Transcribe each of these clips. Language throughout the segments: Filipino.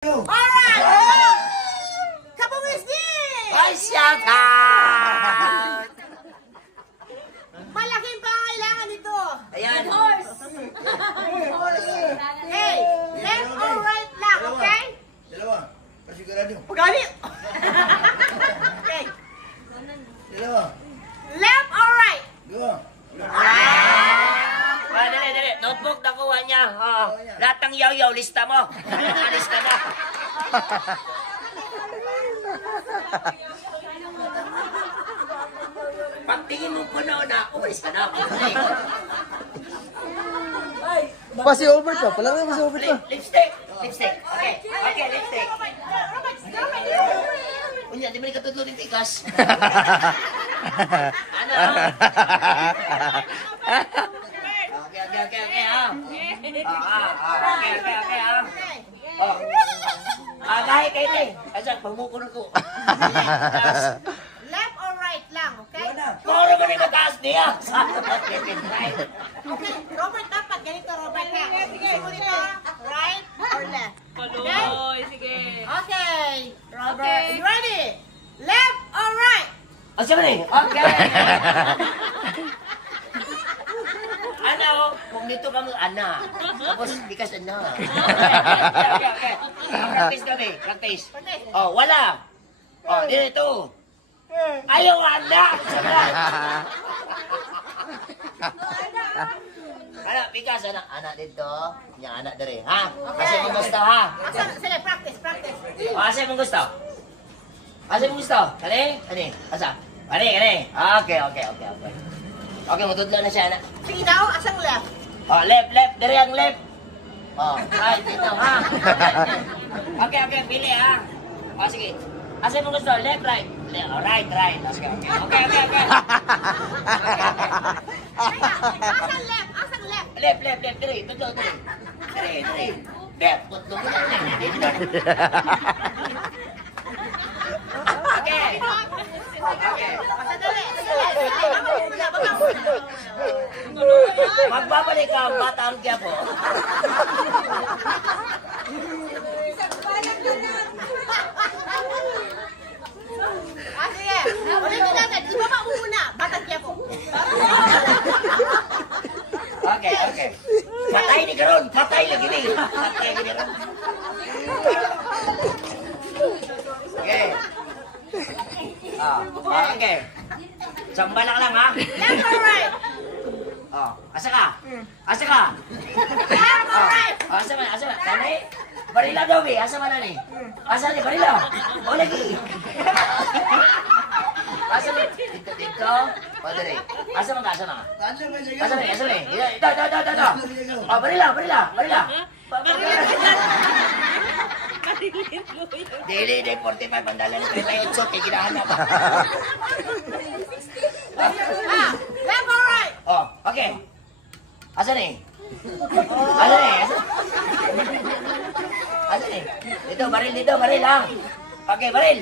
Alright! Kabungis din! Ay, shout out! Malaking pangailangan nito. Ayan. Horse. Hey, left or right lang, okay? Dalawa. Pasigurado. Pagani. Okay. Dalawa. Left or right? Dua. Dali. Notebook nakuha niya. Lahat ng yaw-yaw, lista mo. Alis ka na. Pagtingin mo po na, umalis ka na. Pasi over to. Pala nga pasi over to. Lipstick. Okay, lipstick. Unya, di ba ni katutlo ng tikas? Ano? Okay, ha? Okay, ha? Kahit kayo eh. Asa, pagmukunan ko. Left or right lang, okay? Puro mo ni mataas niya. Okay, Robert, dapat ganito, Robert. Sige mo dito, right or left? Paloy, sige. Okay, Robert, you ready? Left or right? Asa mo ni? Okay. Ano? Kung dito ka mo, ana. Tapos, bikas ana. Okay. Practice kami. Practice. Oh, wala. Oh, dito. Ayaw, ana. Ano, bikas, ana. Ana dito. Yung ana dari. Ha? Asa mong gusto, ha? Sige, practice. Oh, asa mong gusto? Asa mong gusto? Kani? Asa? Kani. Okay. Okay, matudlo na siya, anak. Sige daw, asang left? Oh, left. Dari ang left. Oh, right, dito, ha? Okay, pili, ha? Oh, sige. Asa mo gusto? Left, right? Oh, right. Okay. Asang left? Left. Dari. Tudlo. Dari. Left, tudlo mo lang. Okay. Sadali. Magbabalik ka ang bata ang Quiapo. Sige. Ulitin natin. Ibaba mo muna. Batang Quiapo. Okay. Patay ni Garon. Patay lagi ni. Ron. Okay. Okay. Sambalak lang, ha? Left or right? Asa ka? Left or right? Asa man? Tani? Barila daw, be. Asa man ni? Asa ni? Barila. O, lagi. Asa ni? Dito. O, dali. Asa man? Asa ni? Ito. O, barila. Dili, 45 bandala ni 38, kaya ginahanap. Left or right? Oh, okay. Asa ni? Dito, baril lang. Okay, baril.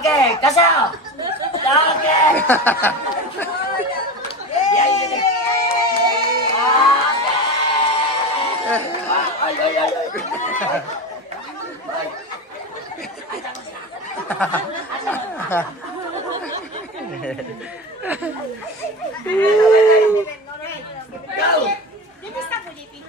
Okay, kasa. Okay. Go! Dipis ka po, Dipi.